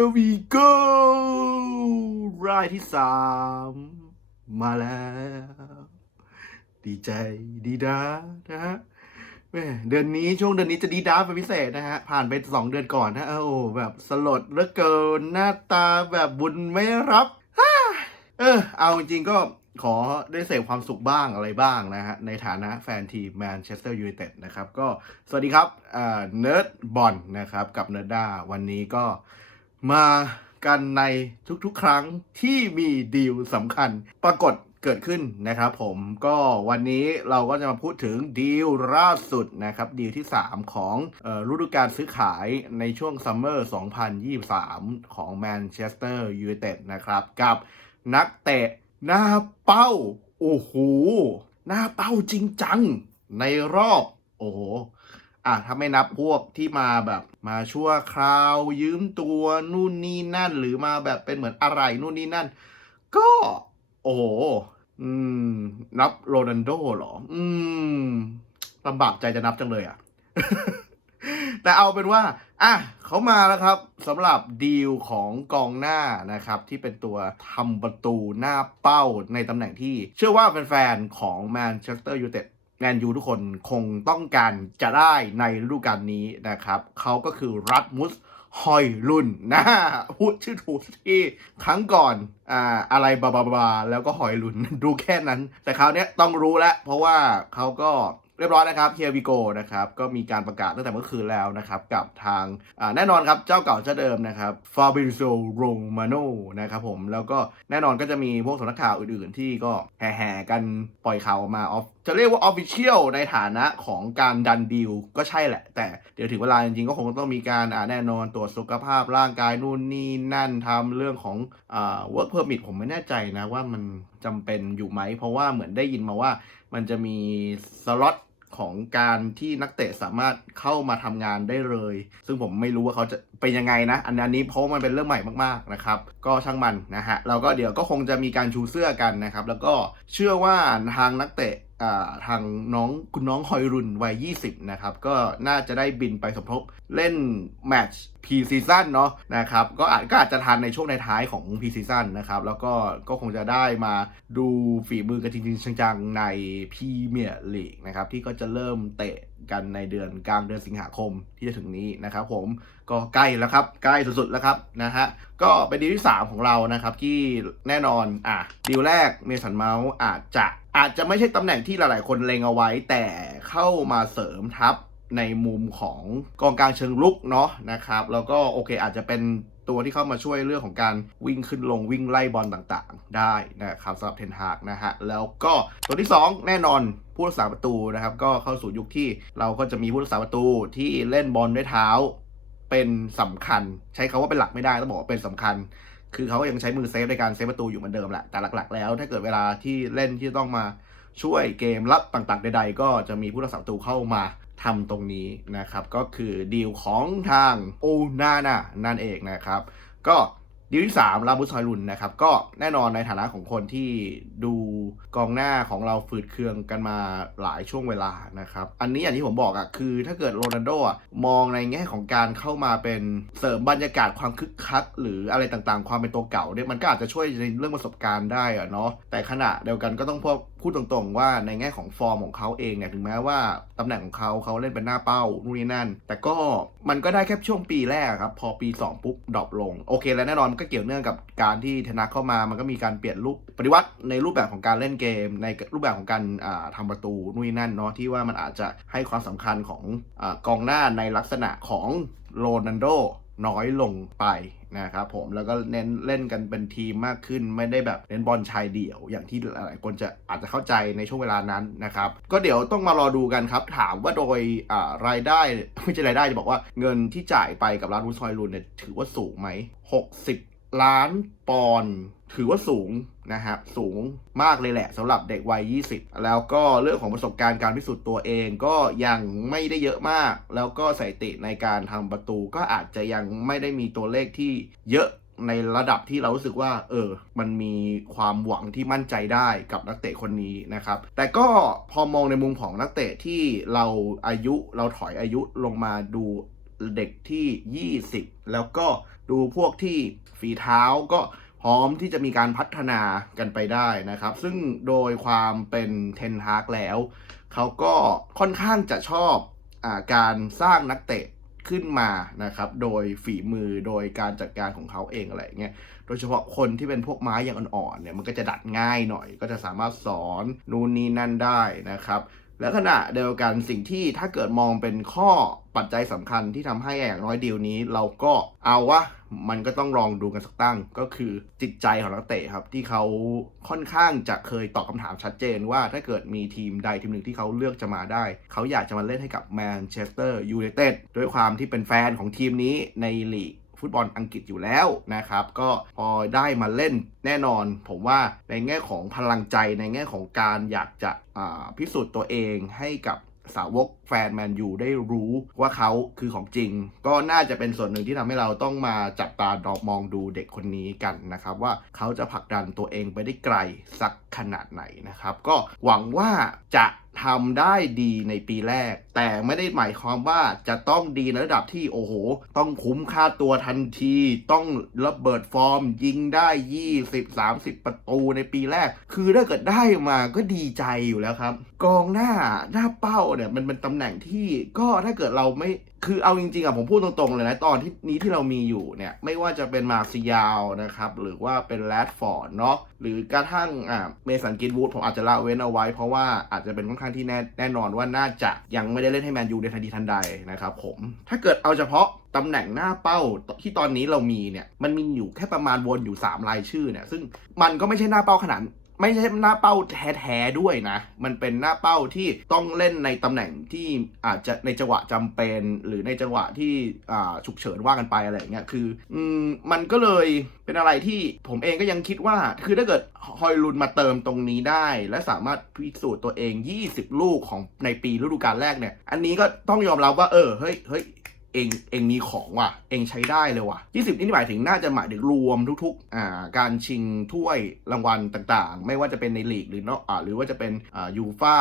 Here we go รายที่สามมาแล้ว ดีใจดีดานะฮะแม่เดือนนี้ช่วงเดือนนี้จะดีดาเป็นพิเศษนะฮะ ผ่านไปสองเดือนก่อนนะโอ้แบบสลดเหลือเกินหน้าตาแบบบุญไม่รับเออเอาจริงก็ขอได้เสพความสุขบ้างอะไรบ้างนะฮะ ในฐานะแฟนทีมแมนเชสเตอร์ยูไนเต็ดนะครับ ก็สวัสดีครับเนิร์ดบอลนะครับ กับเนิร์ดด้าวันนี้ก็ มากันในทุกๆ ครั้งที่มีดีลสำคัญปรากฏเกิดขึ้นนะครับผมก็วันนี้เราก็จะมาพูดถึงดีลล่าสุดนะครับดีลที่ 3 ของฤดูกาลซื้อขายในช่วงซัมเมอร์ 2023 ของแมนเชสเตอร์ยูไนเต็ดนะครับกับนักเตะหน้าเป้า โอ้โห หน้าเป้าจริงจัง ในรอบ โอ้โห อะถ้าไม่นับพวกที่มาแบบมาชั่วคราว ยืมตัวนู่นนี่นั่น หรือมาแบบเป็นเหมือนอะไรนู่นนี่นั่น ก็โอ้โหอืม นับโรนันโดเหรอ อืมลำบากใจจะนับจังเลยอะ แต่เอาเป็นว่า อะเขามาแล้วครับสำหรับดีลของกองหน้านะครับ ที่เป็นตัวทำประตูหน้าเป้าในตำแหน่งที่ เชื่อว่าแฟนๆของแมนเชสเตอร์ยูไนเต็ด แมนยูทุกคนคงต้องการจะได้ในฤดูกาลนี้นะครับ เขาก็คือรัตมุสฮอยลุนนะพูดชื่อถูกที่ครั้งก่อนอ่าอะไรบาบาบาแล้วก็หอยลุนดูแค่นั้น แต่คราวนี้ต้องรู้แล้ว เพราะว่าเขาก็ เรียบร้อยนะครับเฮียวิโกนะครับก็มีการประกาศตั้งแต่เมื่อคืนแล้วนะครับกับทางแน่นอนครับเจ้าเก่าเจ้าเดิมนะครับฟาบิโซโรมาโนนะครับผมแล้วก็แน่นอนก็จะมีพวกสำนักข่าวอื่นๆ ที่ก็แห่ๆกันปล่อยข่าวออกมาออฟจะเรียกว่าออฟฟิเชียลในฐานะของการดันดีลก็ใช่แหละ แต่เดี๋ยวถึงเวลาจริงๆ ก็คงต้องมีการแน่นอนตรวจสุขภาพร่างกายนู่นนี่นั่นทำเรื่องของอ่า work permit ผมไม่แน่ใจนะว่ามันจำเป็นอยู่ไหม เพราะว่าเหมือนได้ยินมาว่ามันจะมีสล็อต ของการที่นักเตะสามารถเข้ามาทำงานได้เลย ซึ่งผมไม่รู้ว่าเขาจะเป็นยังไงนะ อันนี้เพราะมันเป็นเรื่องใหม่มากๆนะครับ ก็ช่างมันนะฮะเราก็เดี๋ยวก็คงจะมีการชูเสื้อกันนะครับ แล้วก็เชื่อว่าทางนักเตะ ทางน้องคุณน้องฮอยรุนวัย 20 นะครับ ก็น่าจะได้บินไปสมทบเล่นแมตช์พีซีซั่นเนาะนะครับ ก็อาจก็อาจจะทันในช่วงในท้ายของพีซีซั่นนะครับ แล้วก็ก็คงจะได้มาดูฝีมือกันจริงๆจังๆในพรีเมียร์ลีกนะครับ ที่ก็จะเริ่มเตะกันในเดือนกลางเดือนสิงหาคมที่จะถึงนี้นะครับผมก็ใกล้แล้วครับ ใกล้สุดๆแล้วครับนะฮะก็เป็นดีลที่ 3 ของเรานะครับที่แน่นอนอะดีลแรกเมสันเมาส์อาจจะ อาจจะไม่ใช่ตำแหน่งที่หลาย ๆ คนเล็งเอาไว้ แต่เข้ามาเสริมทัพในมุมของกองกลางเชิงลุกเนาะนะครับ แล้วก็โอเคอาจจะเป็นตัวที่เข้ามาช่วยเรื่องของการวิ่งขึ้นลงวิ่งไล่บอลต่างๆ ได้นะครับสำหรับเทนฮากนะฮะ แล้วก็ตัวที่ 2 แน่นอนผู้รักษาประตูนะครับ ก็เข้าสู่ยุคที่เราก็จะมีผู้รักษาประตูที่เล่นบอลด้วยเท้า เป็นสำคัญ ใช้คาว่าเป็นหลักไม่ได้ต้องบอกว่าเป็นสำคัญ คือเขาก็ยังใช้มือเซฟในการเซฟประตูอยู่เหมือนเดิมแหละ แต่หลักๆ แล้ว ถ้าเกิดเวลาที่เล่นที่ต้องมาช่วยเกมรับต่างๆใดๆ ก็จะมีผู้รักษาประตูเข้ามาทำตรงนี้นะครับ ก็คือดีลของทางโอนาน่านั่นเองนะครับ ก็ ดีลที่3ลาบุสอยลุนนะครับก็แน่นอนในฐานะของคนที่ดูกองหน้าของเราฝืดเคืองกันมาหลายช่วงเวลานะครับ อันนี้อย่างที่ผมบอกอะคือถ้าเกิดโรนัลโดอะมองในแง่ของการเข้ามาเป็นเสริมบรรยากาศความคึกคัก หรืออะไรต่างๆ ความเป็นตัวเก่าเนี่ยมันก็อาจจะช่วยในเรื่องประสบการณ์ได้อะเนาะแต่ขณะเดียวกันก็ต้องพ พูดตรงๆว่าในแง่ของฟอร์มของเขาเองเนี่ยถึงแม้ว่าตำแหน่งของเขาเขาเล่นเป็นหน้าเป้านู่นนี่นั่น แต่ก็มันก็ได้แค่ช่วงปีแรกครับ พอปี 2 ปุ๊บดรอปลง โอเค แล้วแน่นอนมันก็เกี่ยวเนื่องกับการที่ธนาเข้ามามันก็มีการเปลี่ยนรูปปฏิวัติในรูปแบบของการเล่นเกม ในรูปแบบของการอ่าทำประตูนู่นนี่นั่นเนาะที่ว่ามันอาจจะให้ความสำคัญของอกองหน้าในลักษณะของโรนัลโดน้อยลงไป นะครับผมแล้วก็เน้นเล่นกันเป็นทีมมากขึ้น ไม่ได้แบบเน้นบอลชายเดี่ยว อย่างที่หลายคนจะอาจจะเข้าใจในช่วงเวลานั้นนะครับ ก็เดี๋ยวต้องมารอดูกันครับ ถามว่าโดยรายได้ไม่ใช่รายได้จะบอกว่าเงินที่จ่ายไปกับร้านวุ้นซอยรุนเนี่ยถือว่าสูงไหม60 ล้านปอนด์ถือว่าสูงนะครับสูงมากเลยแหละสำหรับเด็กวัย 20 แล้วก็เรื่องของประสบการณ์การพิสูจน์ตัวเองก็ยังไม่ได้เยอะมาก แล้วก็สถิติในการทำประตูก็อาจจะยังไม่ได้มีตัวเลขที่เยอะในระดับที่เรารู้สึกว่า เออ มันมีความหวังที่มั่นใจได้กับนักเตะคนนี้นะครับ แต่ก็พอมองในมุมของนักเตะที่เราอายุเราถอยอายุลงมาดูเด็กที่ 20 แล้วก็ ดูพวกที่ฝีเท้าก็พร้อมที่จะมีการพัฒนากันไปได้นะครับ ซึ่งโดยความเป็นเทนฮากแล้ว เขาก็ค่อนข้างจะชอบอการสร้างนักเตะขึ้นมานะครับ โดยฝีมือโดยการจัดการของเขาเองอะไรเงี้ย โดยเฉพาะคนที่เป็นพวกไม้อย่างอ่อนๆเนี่ยมันก็จะดัดง่ายหน่อย ก็จะสามารถสอนนู่นนี่นั่นได้นะครับและขณะเดียวกันสิ่งที่ถ้าเกิดมองเป็นข้อปัจจัยสำคัญที่ทำให้อย่างน้อยดีลนี้ เราก็เอาวะ มันก็ต้องลองดูกันสักตั้งก็คือจิตใจของนักเตะครับ ที่เขาค่อนข้างจะเคยตอบคำถามชัดเจนว่าถ้าเกิดมีทีมใดทีมหนึ่งที่เขาเลือกจะมาได้ เขาอยากจะมาเล่นให้กับแมนเชสเตอร์ยูไนเต็ดด้วยความที่เป็นแฟนของทีมนี้ในลีกฟุตบอลอังกฤษอยู่แล้วนะครับ ก็พอได้มาเล่นแน่นอน ผมว่าในแง่ของพลังใจในแง่ของการอยากจะอ่าพิสูจน์ตัวเองให้กับ สาวกแฟนแมนยูได้รู้ว่าเขาคือของจริง ก็น่าจะเป็นส่วนหนึ่งที่ทำให้เราต้องมาจับตาดอกมองดูเด็กคนนี้กันนะครับ ว่าเขาจะผลักดันตัวเองไปได้ไกลสักขนาดไหนนะครับ ก็หวังว่าจะทำได้ดีในปีแรก แต่ไม่ได้หมายความว่าจะต้องดีในระดับที่โอ้โห ต้องคุ้มค่าตัวทันที ต้องระเบิดฟอร์ม ยิงได้ 20 30 ประตูในปีแรก คือถ้าเกิดได้มาก็ดีใจอยู่แล้วครับ กองหน้าหน้าเป้าเนี่ยมันเป็นตำแหน่งที่ก็ถ้าเกิดเราไม่ คือเอาจริงๆอะผมพูดตรงๆเลยนะ ตอนที่นี้ที่เรามีอยู่เนี่ย ไม่ว่าจะเป็นมาซิยาวนะครับ หรือว่าเป็นแรดฟอร์ดเนาะหรือกระทั่งอ่าเมสันกินวูดผมอาจจะละเว้นเอาไว้ เพราะว่าอาจจะเป็นค่อนข้างที่แน่แน่นอนว่าน่าจะยังไม่ได้เล่นให้แมนยูในทันทีทันใดนะครับผมถ้าเกิดเอาเฉพาะตำแหน่งหน้าเป้าที่ตอนนี้เรามีเนี่ยมันมีอยู่แค่ประมาณวนอยู่ 3 รายชื่อเนี่ยซึ่งมันก็ไม่ใช่หน้าเป้าขนาด ไม่ใช่หน้าเป้าแท้ๆด้วยนะ มันเป็นหน้าเป้าที่ต้องเล่นในตำแหน่งที่อาจจะในจังหวะจำเป็น หรือในจังหวะที่ฉุกเฉินว่ากันไปอะไรอย่างเงี้ยคืออืมมันก็เลยเป็นอะไรที่ผมเองก็ยังคิดว่า คือถ้าเกิดฮอยลุนมาเติมตรงนี้ได้ และสามารถพิสูจน์ตัวเอง 20 ลูกของในปีฤดูกาลแรกเนี่ย อันนี้ก็ต้องยอมรับว่าเออเฮ้ยเฮ้ย เองเองมีของว่ะ เองใช้ได้เลยว่ะ 20 นี่หมายถึงน่าจะหมายถึงรวมทุกๆอ่าการชิงถ้วยรางวัลต่างๆ ไม่ว่าจะเป็นในลีกหรือนอกอ่าหรือว่าจะเป็นอ่ายูฟ่า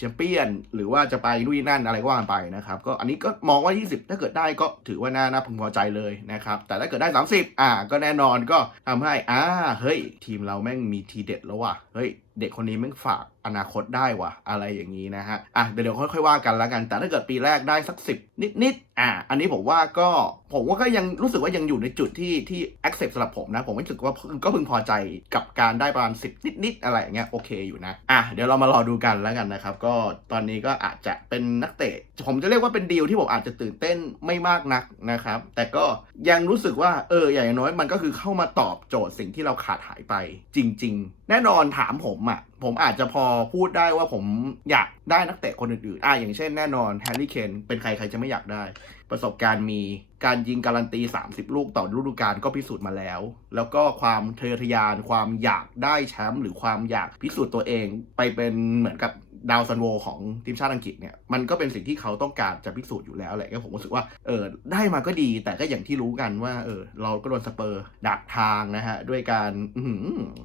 แชมเปี้ยน หรือว่าจะไปลุยนั่นอะไรก็ว่ากันไปนะครับ ก็อันนี้ก็มองว่า 20 ถ้าเกิดได้ก็ถือว่าน่าน่าพึงพอใจเลยนะครับ แต่ถ้าเกิดได้ 30 อ่า ก็แน่นอนก็ทำให้อ่าเฮ้ย ทีมเราแม่งมีทีเด็ดแล้วว่ะเฮ้ย เด็กคนนี้แม่งฝากอนาคตได้วะอะไรอย่างนี้นะฮะอะเดี๋ยวค่อยๆว่ากันแล้วกัน แต่ถ้าเกิดปีแรกได้สักสิบนิดๆอะอันนี้ผมว่าก็ผมว่าก็ยังรู้สึกว่ายังอยู่ในจุดที่ที่ accept สำหรับผมนะ ผมรู้สึกว่าก็พึงพอใจกับการได้ประมาณสิบนิดๆอะไรอย่างเงี้ยโอเคอยู่นะอะเดี๋ยวเรามารอดูกันแล้วกันนะครับ ก็ตอนนี้ก็อาจจะเป็นนักเตะ ผมจะเรียกว่าเป็นดีลที่ผมอาจจะตื่นเต้นไม่มากนักนะครับ แต่ก็ยังรู้สึกว่าเอออย่างน้อยมันก็คือเข้ามาตอบโจทย์สิ่งที่เราขาดหายไปจริง ๆ แน่นอนถามผมอะ่ะ ผมอาจจะพอพูดได้ว่าผมอยากได้นักเตะคนอื่นๆอะอย่างเช่นแน่นอนแฮร์รี่เคนเป็นใครใครจะไม่อยากได้ ประสบการณ์มีการยิงการันตี 30 ลูกต่อฤดูกาลก็พิสูจน์มาแล้ว แล้วก็ความทะเยทะยานความอยากได้แชมป์หรือความอยากพิสูจน์ตัวเองไปเป็นเหมือนกับ ดาวซันโวของทีมชาติอังกฤษเนี่ยมันก็เป็นสิ่งที่เขาต้องการจะพิสูจน์อยู่แล้วแหละก็ผมรู้สึกว่าเออได้มาก็ดีแต่ก็อย่างที่รู้กันว่าเออเราก็โดนสเปอร์ดักทางนะฮะด้วยการอื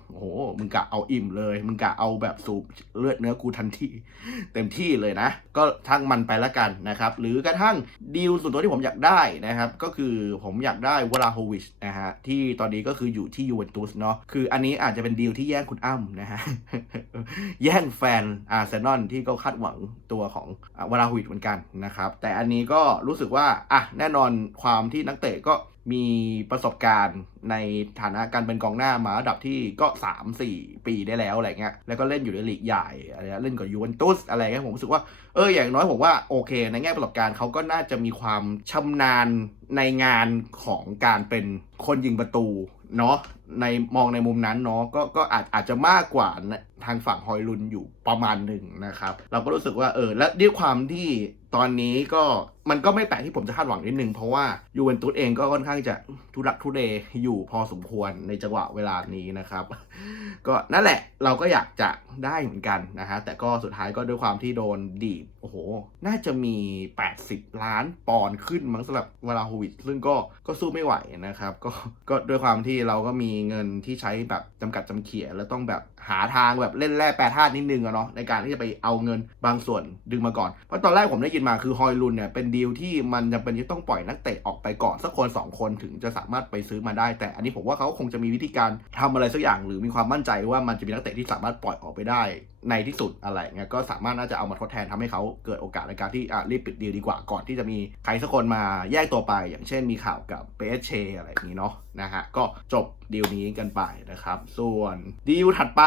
โอ้โหมึงกะเอาอิ่มเลย มึงกะเอาแบบสูบเลือดเนื้อกูทันทีเต็มที่เลยนะ ก็ทั้งมันไปละกันนะครับหรือกระทั่งดีลส่วนตัวที่ผมอยากได้นะครับก็คือผมอยากได้วลาโฮวิชนะฮะที่ตอนนี้ก็คืออยู่ที่ยูเวนตุสเนาะคืออันนี้อาจจะเป็นดีลที่แย่งคุณอ้ำนะฮะแย่งแฟนอาร์เซนอลที่ก็คาดหวังตัวของวลาโฮวิชเหมือนกันนะครับ แต่อันนี้ก็รู้สึกว่าอะแน่นอนความที่นักเตะก็มีประสบการณ์ในฐานะการเป็นกองหน้ามาระดับที่ก็ 3-4 ปีได้แล้วอะไรเงี้ย แล้วก็เล่นอยู่ในลีกใหญ่อะไรเล่นกับยูเวนตุสอะไรเงี้ยผมรู้สึกว่าเอออย่างน้อยผมว่าโอเค ในแง่ประสบการณ์เขาก็น่าจะมีความชำนาญในงานของการเป็นคนยิงประตูเนาะในมองในมุมนั้นเนาะก็ก็อาจอาจจะมากกว่า ทางฝั่งฮอยลุนอยู่ประมาณหนึ่งนะครับ เราก็รู้สึกว่าเออและด้วยความที่ตอนนี้ก็มันก็ไม่แปลกที่ผมจะคาดหวังนิดนึง เพราะว่ายูเวนตุสเองก็ค่อนข้างจะทุรักทุเลอยู่พอสมควรในจังหวะเวลานี้นะครับ ก็นั่นแหละเราก็อยากจะได้เหมือนกันนะฮะ แต่ก็สุดท้ายก็ด้วยความที่โดนดีดโอ้โห น่าจะมี 80 ล้านปอนด์ขึ้นมั้งสำหรับเวลาโฮวิชซึ่งก็ก็สู้ไม่ไหวนะครับ ก็ก็ด้วยความที่เราก็มีเงินที่ใช้แบบจำกัดจำเขียแล้วต้องแบบ หาทางแบบเล่นแร่แปรธาตุนิดนึงอะเนาะในการที่จะไปเอาเงินบางส่วนดึงมาก่อน เพราะตอนแรกผมได้ยินมาคือฮอยลุนเนี่ยเป็นดีลที่มันจะเป็นที่ต้องปล่อยนักเตะออกไปก่อนสักคนสองคนถึงจะสามารถไปซื้อมาได้ แต่อันนี้ผมว่าเขาคงจะมีวิธีการทำอะไรสักอย่าง หรือมีความมั่นใจว่ามันจะมีนักเตะที่สามารถปล่อยออกไปได้ ในที่สุดอะไรเงี้ยก็สามารถน่าจะเอามาทดแทนทำให้เขาเกิดโอกาสในการที่อะรีบปิดดีลดีกว่าก่อนที่จะมีใครสักคนมาแยกตัวไป อย่างเช่นมีข่าวกับเปเชอะไรอย่างนี้เนาะนะฮะก็จบดีลนี้กันไปนะครับ ส่วนดีลถัดไป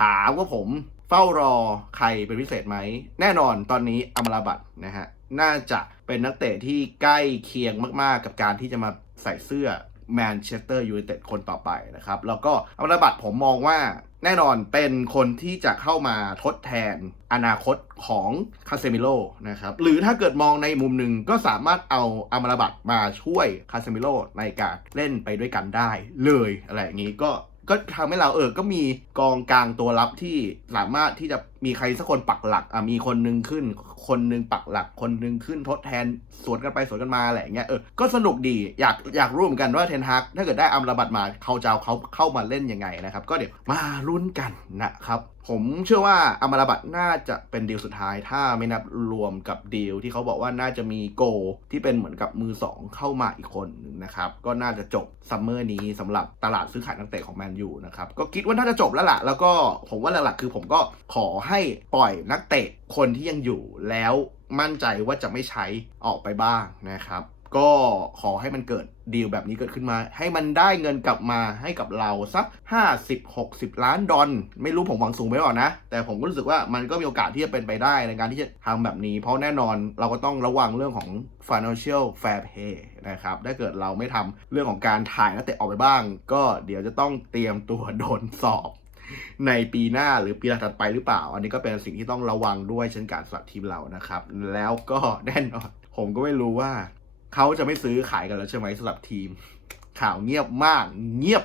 ถามว่าผมเฝ้ารอใครเป็นพิเศษไหม แน่นอนตอนนี้อมราบัตนะฮะน่าจะเป็นนักเตะที่ใกล้เคียงมากๆ กับการที่จะมาใส่เสื้อแมนเชสเตอร์ยูไนเต็ดคนต่อไปนะครับ แล้วก็อมราบัตผมมองว่า แน่นอนเป็นคนที่จะเข้ามาทดแทนอนาคตของคาเซมิโลนะครับ หรือถ้าเกิดมองในมุมหนึ่งก็สามารถเอาอามาราบัตมาช่วยคาเซมิโลในการเล่นไปด้วยกันได้เลยอะไรอย่างนี้ก็ก็ทำให้เราเออก็มีกองกลางตัวรับที่สามารถที่จะ มีใครสักคนปักหลักอะมีคนหนึงขึ้น คนหนึงปักหลัก คนหนึงขึ้นทดแทนสวนกันไปสวนกันมาอะไรอย่างเงี้ยเออก็สนุกดีอยากอยากรู้เหมือนกันว่าเทนฮากถ้าเกิดได้อัมราบัตมาเขาจะเอาเขาเข้ามาเล่นยังไงนะครับ ก็เดี๋ยวมาลุ้นกันนะครับผมเชื่อว่าอัมราบัตน่าจะเป็นดีลสุดท้าย ถ้าไม่นับรวมกับดีลที่เขาบอกว่าน่าจะมีโก ที่เป็นเหมือนกับมือสองเข้ามาอีกคนหนึ่งนะครับก็น่าจะจบซัมเมอร์นี้สำหรับตลาดซื้อขายนักเตะของแมนยูนะครับก็คิดว่าน่าจะจบแล้วล่ะแล้วก็ผมว่าหลักๆคือผมก็ขอใให้ปล่อยนักเตะคนที่ยังอยู่แล้วมั่นใจว่าจะไม่ใช้ออกไปบ้างนะครับ ก็ขอให้มันเกิดดีลแบบนี้เกิดขึ้นมา ให้มันได้เงินกลับมาให้กับเราสัก 50-60 ล้านดอลไม่รู้ผมหวังสูงไปหรอนะ แต่ผมก็รู้สึกว่ามันก็มีโอกาสที่จะเป็นไปได้ในการที่จะทำแบบนี้ เพราะแน่นอนเราก็ต้องระวังเรื่องของ financial fair play นะครับ ถ้าเกิดเราไม่ทำเรื่องของการถ่ายนักเตะออกไปบ้าง ก็เดี๋ยวจะต้องเตรียมตัวโดนสอบ ในปีหน้าหรือปีถัดไปหรือเปล่า อันนี้ก็เป็นสิ่งที่ต้องระวังด้วยเช่นกันสำหรับทีมเรานะครับ แล้วก็แน่นอนผมก็ไม่รู้ว่าเขาจะไม่ซื้อขายกันแล้วใช่ไหมสำหรับทีม ข่าวเงียบมาก เงียบ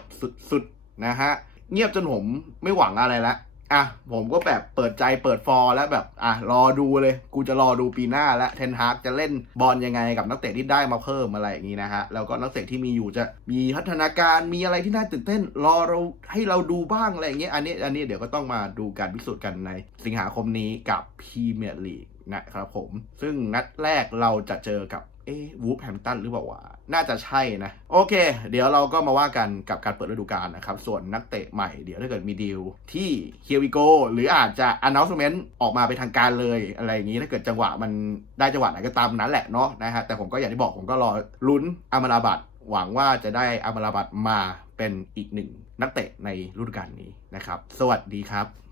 สุดๆนะฮะเงียบจนผมไม่หวังอะไรละ อะผมก็แบบเปิดใจเปิดฟอร์แล้วแบบอะรอดูเลย กูจะรอดูปีหน้าและเทนฮากจะเล่นบอลยังไงกับนักเตะที่ได้มาเพิ่มอะไรอย่างนี้นะฮะ แล้วก็นักเตะที่มีอยู่จะมีพัฒนาการมีอะไรที่น่าตื่นเต้น รอเราให้เราดูบ้างอะไรอย่างเงี้ยอันนี้อันนี้เดี๋ยวก็ต้องมาดูการพิสูจน์กันในสิงหาคมนี้กับพรีเมียร์ลีก นะครับผม ซึ่งนัดแรกเราจะเจอกับเอ๊วูฟแฮมตันหรือเปล่าวะน่าจะใช่นะ โอเค เดี๋ยวเราก็มาว่ากันกับการเปิดฤดูกาลนะครับ ส่วนนักเตะใหม่เดี๋ยวถ้าเกิดมีดีลที่ Here we go หรืออาจจะ announcement ออกมาเป็นทางการเลยอะไรอย่างนี้ถ้าเกิดจังหวะมันได้จังหวะไหนก็ตามนั้นแหละเนาะนะฮะแต่ผมก็อย่างที่บอกผมก็รอลุ้นอามาราบัตหวังว่าจะได้อามาราบัตมาเป็นอีกหนึ่งนักเตะในฤดูกาลนี้นะครับ สวัสดีครับ